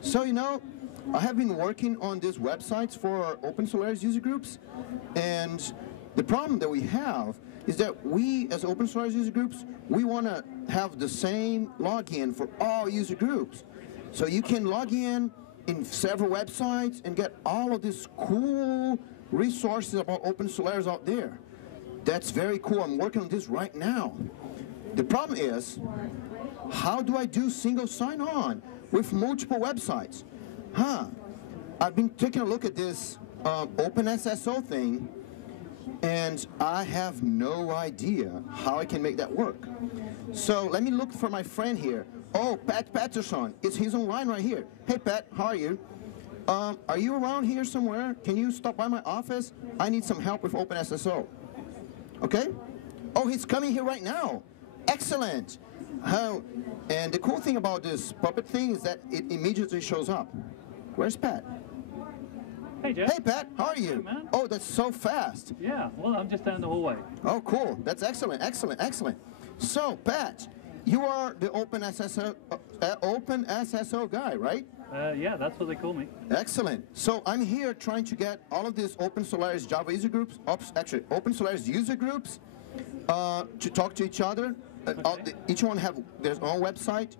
So, I have been working on these websites for Open Solaris user groups, and the problem that we have is that we, as Open Solaris user groups, we want to have the same login for all user groups. So you can log in several websites and get all of these cool resources about Open Solaris out there. That's very cool. I'm working on this right now. The problem is, how do I do single sign-on with multiple websites? I've been taking a look at this OpenSSO thing, and I have no idea how I can make that work. So let me look for my friend here. Oh, Pat Patterson. He's online right here. Hey, Pat, how are you? Are you around here somewhere? Can you stop by my office? I need some help with OpenSSO. Okay? Oh, he's coming here right now. Excellent. And the cool thing about this Puppet thing is that it immediately shows up. Where's Pat? Hey, Jeff. Hey, Pat. How are you? Hey, man. Oh, that's so fast. Yeah, well, I'm just down the hallway. Oh, cool. That's excellent, excellent, excellent. So, Pat, you are the OpenSSO guy, right? Yeah, that's what they call me. Excellent. So I'm here trying to get all of these Open Solaris Java user groups, actually Open Solaris user groups, to talk to each other. Okay. Each one have their own website.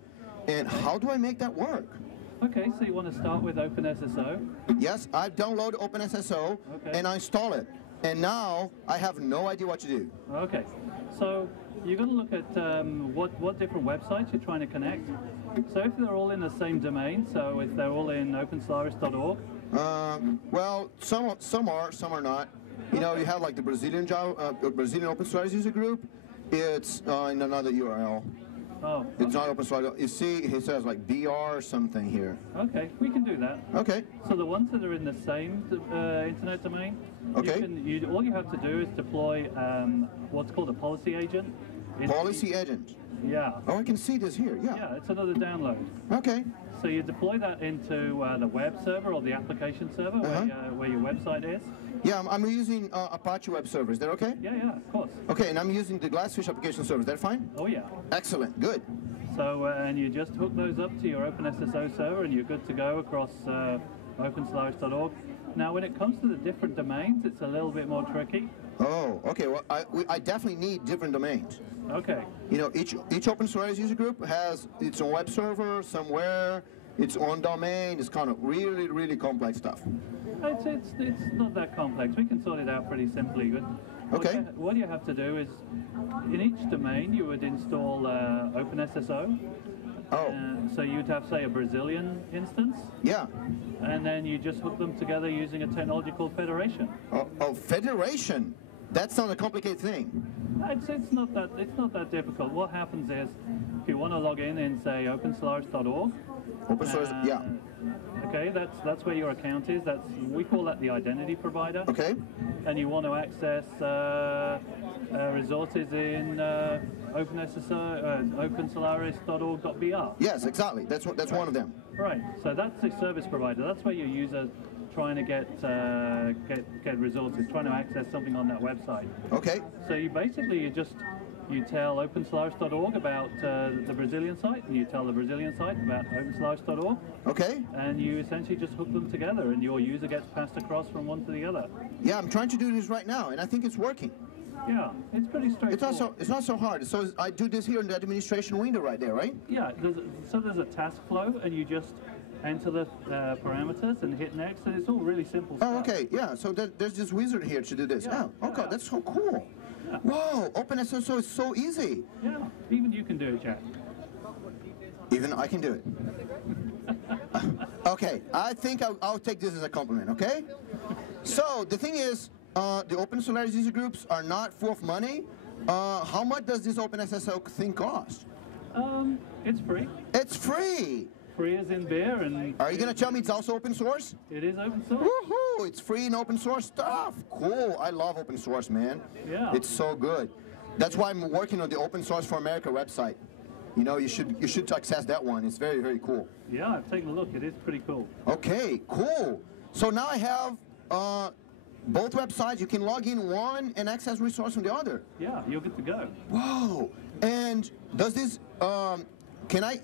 And how do I make that work? Okay, so you want to start with OpenSSO? Yes, I've downloaded OpenSSO and I install it. And now I have no idea what to do. Okay, so you're going to look at what different websites you're trying to connect. So if they're all in the same domain, so if they're all in OpenSolaris.org? Well, some are, some are not. You know, you have like the Brazilian Open Solaris user group. It's in another URL. Oh, okay. It's not Open Solaris. You see, it says like BR something here. Okay, we can do that. Okay. So the ones that are in the same internet domain, okay. All you have to do is deploy what's called a policy agent. Policy agent. Yeah. Oh, I can see this here. Yeah. Yeah, it's another download. Okay. So you deploy that into the web server or the application server where your website is. Yeah, I'm using Apache web server. Is that okay? Yeah, yeah, of course. Okay, and I'm using the Glassfish application server. Is that fine? Oh, yeah. Excellent. Good. So, and you just hook those up to your OpenSSO server and you're good to go across OpenSolaris.org. Now, when it comes to the different domains, it's a little bit more tricky. Oh, okay. Well, I definitely need different domains. Okay. You know, each Open Solaris user group has its own web server somewhere, its own domain. It's kind of really, really complex stuff. It's not that complex. We can sort it out pretty simply. Okay. What you have to do is, in each domain, you would install OpenSSO. Oh. So you'd have, say, a Brazilian instance. Yeah. And then you just hook them together using a technology called Federation. Oh, Federation? That's not a complicated thing. It's not that difficult. What happens is, if you want to log in say OpenSolaris.org. OpenSolaris, yeah. Okay, that's where your account is. We call that the identity provider. Okay. And you want to access resources in OpenSolaris.org.br. Yes, exactly. That's one of them. Right. So that's the service provider. That's where your user trying to get resources, trying to access something on that website. Okay. So you tell OpenSolaris.org about the Brazilian site, and you tell the Brazilian site about OpenSolaris.org. Okay. And you essentially just hook them together, and your user gets passed across from one to the other. Yeah, I'm trying to do this right now, and I think it's working. Yeah, it's pretty straightforward. It's not so hard. So I do this here in the administration window right there, right? Yeah. There's a task flow, and you just enter the parameters and hit next, and it's all really simple stuff. Oh, okay. Yeah. So there's this wizard here to do this. Yeah. Oh, okay. That's so cool. Yeah. Whoa, OpenSSO is so easy. Yeah, even you can do it, Jack. Even I can do it. Okay, I think I'll take this as a compliment, okay? So the thing is, the Open Solaris user groups are not full of money. How much does this OpenSSO thing cost? It's free. It's free! Free as in beer. And are you going to tell me it's also open source? It is open source. Woohoo! It's free and open source stuff. Cool. I love open source, man. Yeah. It's so good. That's why I'm working on the Open Source for America website. You know, you should access that one. It's very, very cool. Yeah, I've taken a look. It is pretty cool. Okay, cool. So now I have both websites. You can log in one and access resource from the other. Yeah, you're good to go. Whoa! And does this? Can I?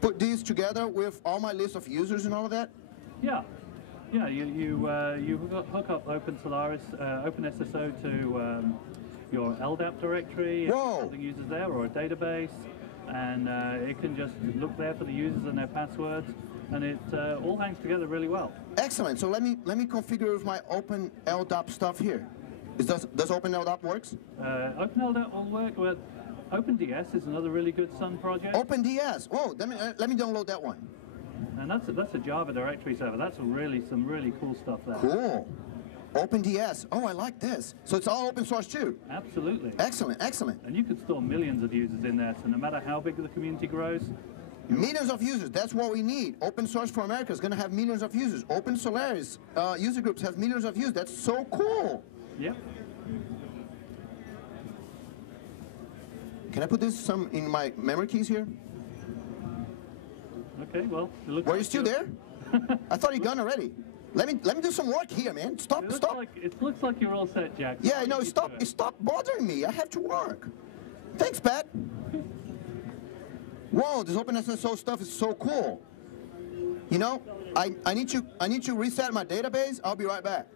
put these together with all my list of users and all of that? Yeah. Yeah, you hook up OpenSSO to your LDAP directory, if something users there, or a database, and it can just look there for the users and their passwords, and it all hangs together really well. Excellent. So let me configure with my Open LDAP stuff here. Does Open LDAP works? Open LDAP will work, but OpenDS is another really good Sun project. OpenDS. Oh, let me download that one. And that's a Java directory server. That's really some really cool stuff there. Cool. OpenDS. Oh, I like this. So it's all open source too? Absolutely. Excellent, excellent. And you could store millions of users in there, so no matter how big the community grows. Millions of users, that's what we need. Open Source for America is going to have millions of users. Open Solaris user groups have millions of users. That's so cool. Yep. Can I put this in my memory keys here? Okay, well, it looks Were you still there? I thought you'd gone already. Let me do some work here, man. Stop. It looks like you're all set, Jack. Yeah, no, stop bothering me. I have to work. Thanks, Pat. Whoa, this OpenSSO stuff is so cool. You know, I need to reset my database. I'll be right back.